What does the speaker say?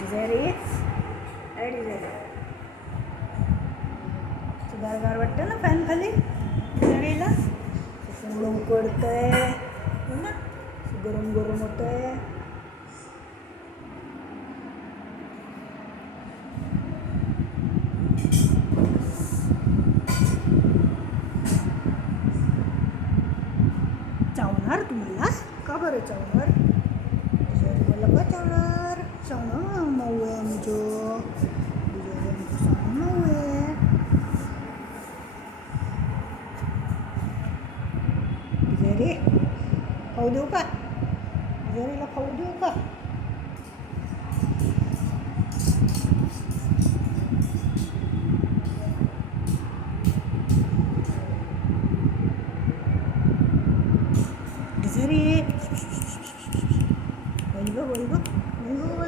डिझायरी काय डिझायरी गार गार वाटतं ना फॅन खाली? डिझायरीला असं उकडतंय आहे हो ना? गरम गरम गरम आहे चावणार तुम्हाला? का बरं चावणार? sige, paudo ka. Very na paudo ka. Gizuri! Huwag ba, huwag ba? Huwag ba,